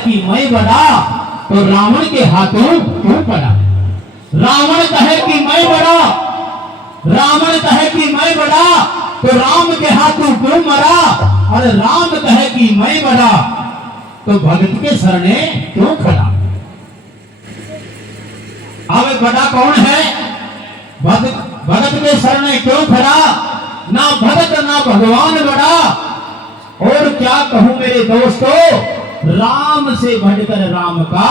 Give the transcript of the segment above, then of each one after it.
कि मैं बड़ा तो रावण के हाथों क्यों पड़ा। रावण कहे कि मैं बड़ा, रावण कहे कि मैं बड़ा तो राम के हाथों क्यों मरा। और राम कहे कि मैं बड़ा तो भगत के शरणे क्यों खड़ा। अब बड़ा कौन है, भगत के शरणे क्यों खड़ा। ना भगत ना भगवान बड़ा। और क्या कहूं मेरे दोस्तों, राम से बढ़कर राम का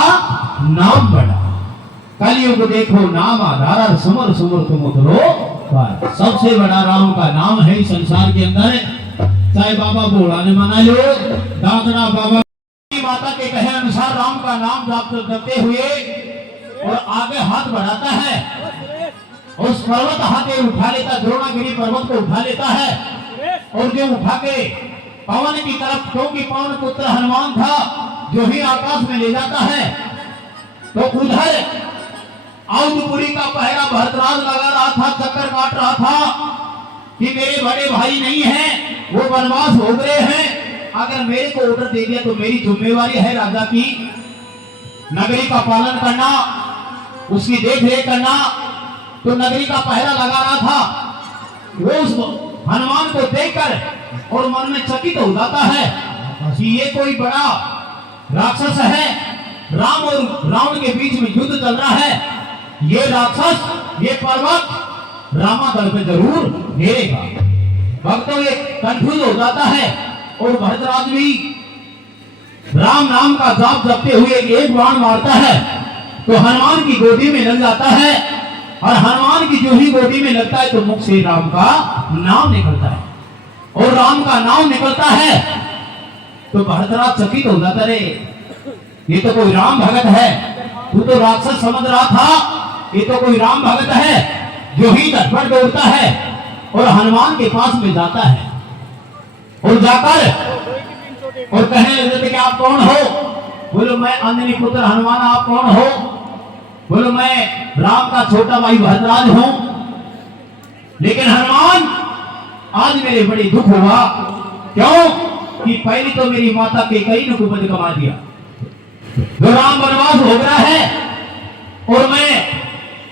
नाम बड़ा। कलयुग देखो नाम आधार, सुमर सुमर तुम उतरो। सबसे बड़ा राम का नाम है इस संसार के अंदर। चाहे बाबा भोला ने मना लो, दादरा बाबा माता के कहे अनुसार राम का नाम जपते हुए और आगे हाथ बढ़ाता है, उस पर्वत हाथे उठा लेता, द्रोणागिरी पर्वत को उठा लेता है। और जो उठा के पवन की तरफ, क्योंकि पवन पुत्र हनुमान था, जो ही आकाश में ले जाता है। तो उधर औदपुरी का पहरा भरतराज लगा रहा था, चक्कर काट रहा था कि मेरे बड़े भाई नहीं हैं, वो वनवास भोग रहे हैं। अगर मेरे को ऑर्डर दे दिया तो मेरी जिम्मेवारी है राजा की नगरी का पालन करना, उसकी देख रेख करना। तो नगरी का पहरा लगा रहा था। वो उस हनुमान को देखकर और मन में चकित हो जाता है कि ये कोई बड़ा राक्षस है। राम और रावण के बीच में युद्ध चल रहा है। ये राक्षस, ये पर्वत रामागढ़ पे जरूर घेरेगा। भक्तों ये कंफ्यूज हो जाता है। और भरतराज भी राम नाम का जाप जपते हुए एक बाण मारता है तो हनुमान की गोदी में लग जाता है। और हनुमान की जो ही गोदी में लगता है तो मुख से राम का नाम निकलता है। और राम का नाम निकलता है तो भरतराज चकित हो जाता रे, ये तो कोई राम भगत है। तू तो राक्षस समझ रहा था, ये तो कोई राम भगत है। जो ही झटपट दौड़ता है और हनुमान के पास में जाता है और जाकर और कहने लगते कि आप कौन हो। बोलो मैं अंजनी पुत्र हनुमान, आप कौन हो। बोलो मैं राम का छोटा भाई भरतराज हूं। लेकिन हनुमान आज मेरे बड़े दुख हुआ, क्यों कि पहले तो मेरी माता के कई ने कुपद कमा दिया, जो राम वनवास भोग रहा है, और मैं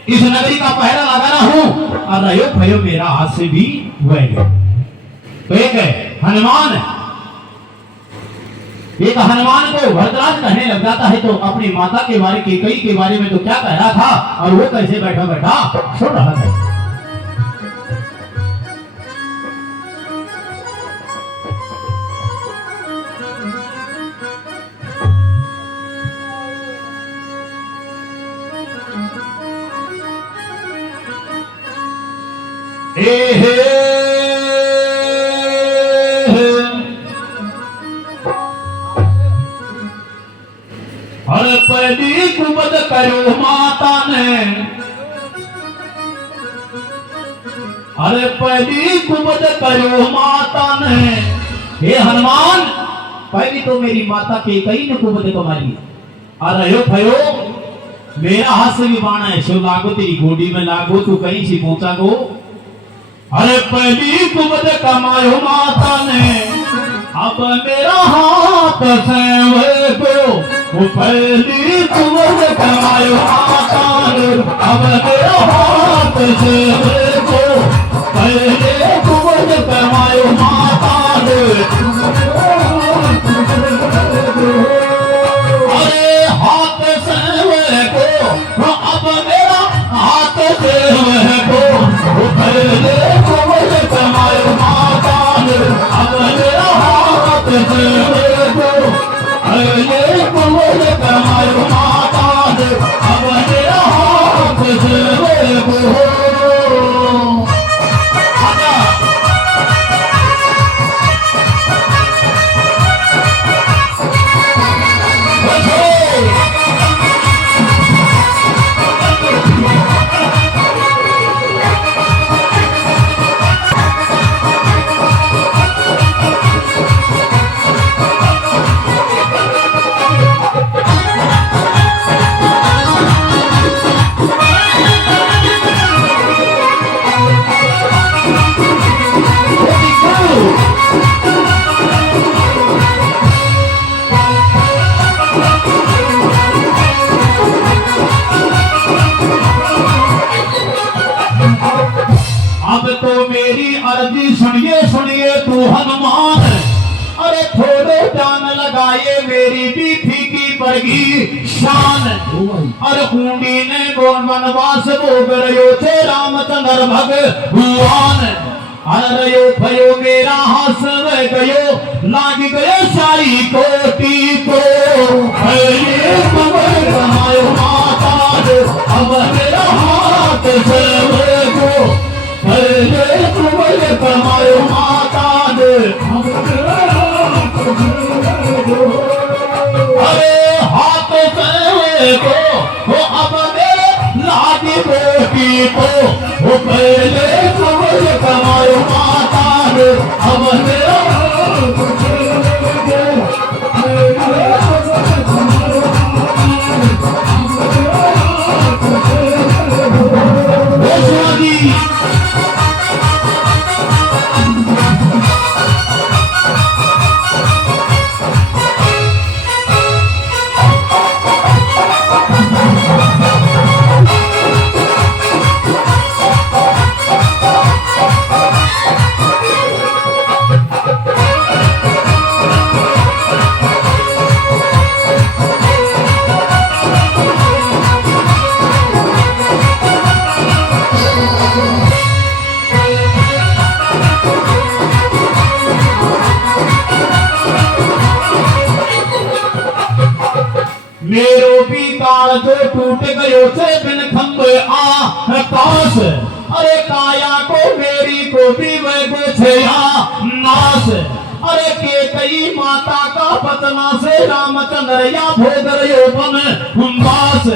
इस नगरी का पहरा लगा रहा हूं और रहो भयो मेरा हाथ से भी हुए। तो एक हनुमान को भरतराज कहने लग जाता है तो अपनी माता के बारे कई के बारे में तो क्या कह रहा था और वो कैसे बैठा बैठा सुन रहा था। हर पहली कुबद करो माता ने, अरे पहली कुबद करो माता ने। हे हनुमान, पहली तो मेरी माता के कई ने कुबद कमा ली। अरे भयो मेरा हाथ से भी बाण है, सो लागो तेरी गोदी में लागो, तू कहीं से पहुंचा गो। अरे पहली कुबद कमायो माता ने, अब मेरा हाथ से को वो पहली कुबद कमायो माता ने, अब मेरा हाथ से को पहले कुबद कमायो माता ने। अरे हाथ से को अब मेरा हाथ से को वो पहले कुबद कमायो माता ने, अब मेरा हाथ से को पहले कुबद कमायो माता ने, अब मेरा हाथ से को। ये मेरी भी फीकी पड़गी शान। और ऊंडी ने गोन वनवास वो गयो थे रामचंद्र भगवान। अरयो भयो मेरा हंस गयो लाग गयो सारी कोटि को। कमायो माता अब मेरा हाथ से को कमायो माता अरे हाथ से को अब मेरे लागी कोटि को। पहले कमायो माता अब मेरा मेरो भी काल जो टूट गयो से बिन खंबे आकाश। अरे काया को मेरी को भी वह गोछया नाश। अरे के कई माता का पतना से रामचंद्र या भोगर योपन बास।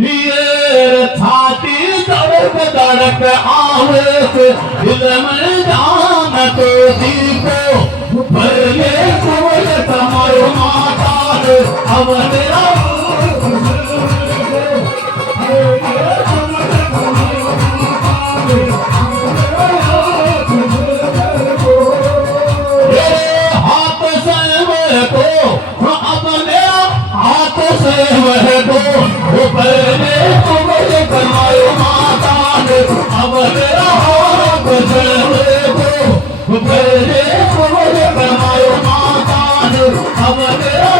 ये छाती धड़क धड़क आवे दिल में जान तो दीपो भले कोल कमायो माता अब मेरा पहले मुझे कमायो माता अब मेरा हाथ से को। पहले मुझे कमायो माता अब मेरा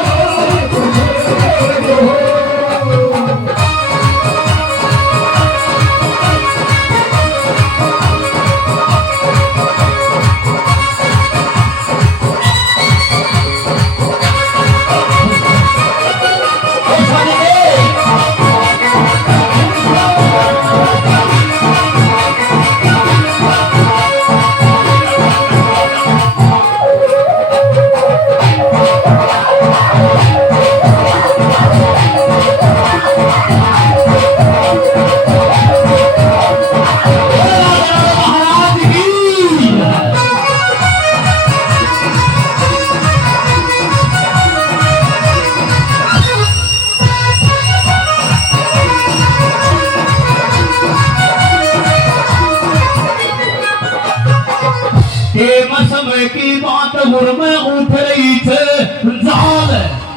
समय की बात मुर में उठ रही थे जाल।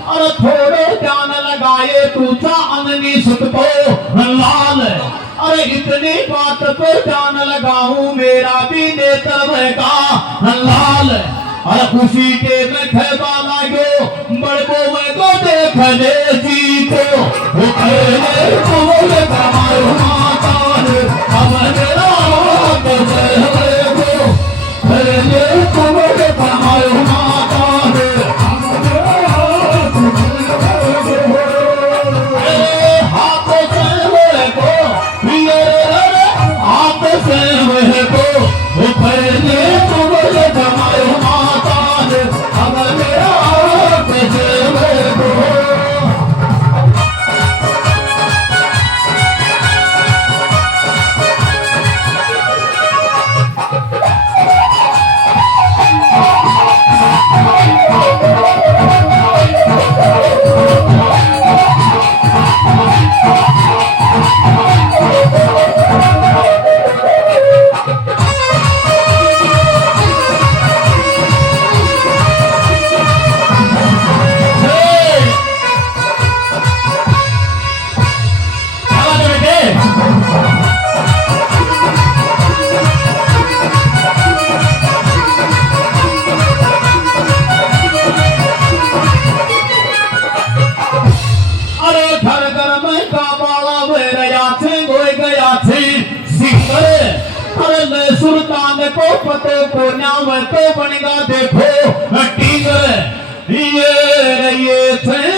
और थोड़े जान लगाए तूचा अननी सुत को लाल। अरे इतनी बात पे जान लगाऊं मेरा भी नेत्र का लाल। और उसी के में खेबा लागो बड़बो में को देख ले जी को। वो खेले को बोले कमायो माता अब मेरा हाथ से को। खेले को बोले कमायो माता सुल्तान को पतो को नाम तो बनेगा देखो टीगर ये थे